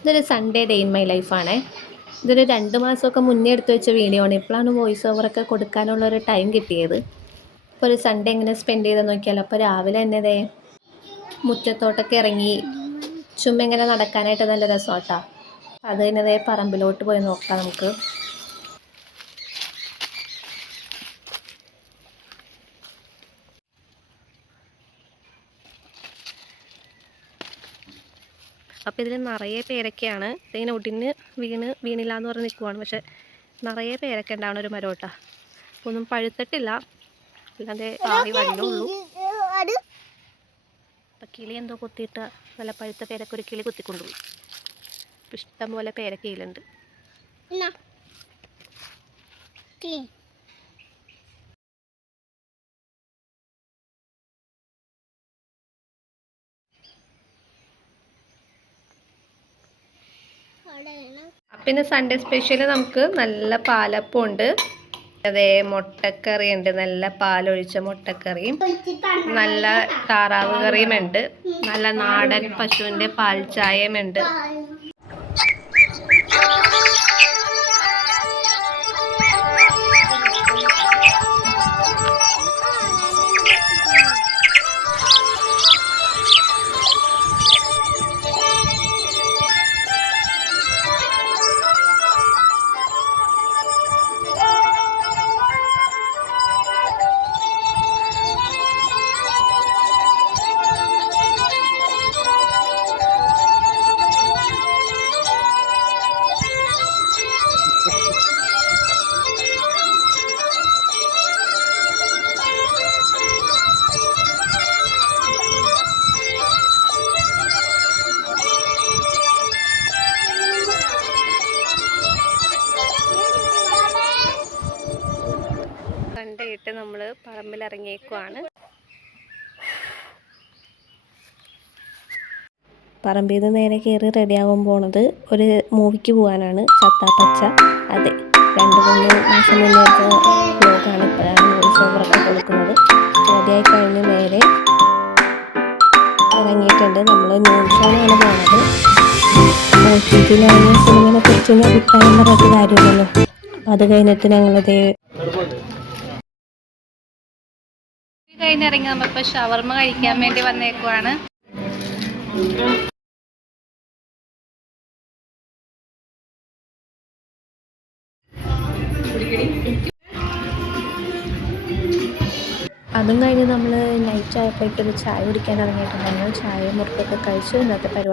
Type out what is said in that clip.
ഇതൊരു Sunday day in my ലൈഫാണേ. ഇതൊരു 2 മാസമൊക്കെ മുന്നേ എടുത്ത് വെച്ച വീഡിയോ ആണ്. ഇപ്പോഴാണ് വോയിസ് ഓവറൊക്കെ കൊടുക്കാനുള്ളൊരു ടൈം കിട്ടിയത്. ഇപ്പോൾ ഒരു സൺഡേ എങ്ങനെ സ്പെൻഡ് ചെയ്ത് നോക്കിയാലോ. അപ്പോൾ രാവിലെ തന്നെ ദേ മുറ്റത്തോട്ടൊക്കെ ഇറങ്ങി ചുമ്മാ ഇങ്ങനെ നടക്കാനായിട്ട് നല്ല രസമാട്ടാ. അത് തന്നെ ദേ പറമ്പിലോട്ട് പോയി നോക്കാം നമുക്ക്. അപ്പോൾ ഇതിൽ നിറയെ പേരൊക്കെയാണ്. ഇതിങ്ങനെ ഒടിഞ്ഞ് വീണില്ല എന്ന് പറഞ്ഞ് നിൽക്കുവാണ്. പക്ഷെ നിറയെ പേരൊക്കെ ഉണ്ടാവണ ഒരു മരം കേട്ടോ. അപ്പോൾ ഒന്നും പഴുത്തിട്ടില്ല, അല്ലാതെ ആയി വന്നുള്ളൂ. അപ്പം കിളി എന്തോ കൊത്തിയിട്ട് നല്ല പഴുത്ത പേരൊക്കെ ഒരു കിളി കുത്തിക്കൊണ്ടുപോയി. ഇഷ്ടം പോലെ പേരക്കയിലുണ്ട്. പിന്നെ സൺഡേ സ്പെഷ്യൽ നമുക്ക് നല്ല പാലപ്പം ഉണ്ട്, അതേ മുട്ടക്കറി ഉണ്ട്, നല്ല പാലൊഴിച്ച മുട്ടക്കറിയും നല്ല താറാവ് കറിയും ഉണ്ട്, നല്ല നാടൻ പശുവിൻ്റെ പാൽ ചായയും ഉണ്ട്. കണ്ടിട്ട് നമ്മൾ പറമ്പിലിറങ്ങിയേക്കുവാണ്. പറമ്പിൽ നിന്ന് നേരെ കയറി റെഡിയാവാൻ പോണത് ഒരു മൂവിക്ക് പോകാനാണ്. ചത്താപ്പച്ച. അതെ, 2-3 മാസം മുന്നേ വ്ലോഗാണ്. ഇപ്പോഴാണ് വോയിസ് ഓവറൊക്കെ കൊടുക്കുന്നത്. റെഡിയായി കഴിഞ്ഞ് നേരെ ഇറങ്ങിയിട്ടുണ്ട്. നമ്മൾ ന്യൂസാണ് പോകുന്നത്. OTT-ലാണ് സിനിമയെ കുറിച്ച് അഭിപ്രായം പറഞ്ഞിട്ട് കാര്യമില്ലല്ലോ. അപ്പം അത് കഴിഞ്ഞിട്ട് ഞങ്ങളത് കഴിഞ്ഞിറങ്ങി നമ്മളിപ്പോൾ ഷവർമ കഴിക്കാൻ വേണ്ടി വന്നേക്കുവാണ്. അതും കഴിഞ്ഞ് നമ്മൾ നൈറ്റ് ആയപ്പോഴേക്കൊരു ചായ കുടിക്കാൻ ഇറങ്ങിയിട്ടുണ്ടായിരുന്നു. ചായ മുറുക്കൊക്കെ കഴിച്ചു. ഇന്നത്തെ പരിപാടി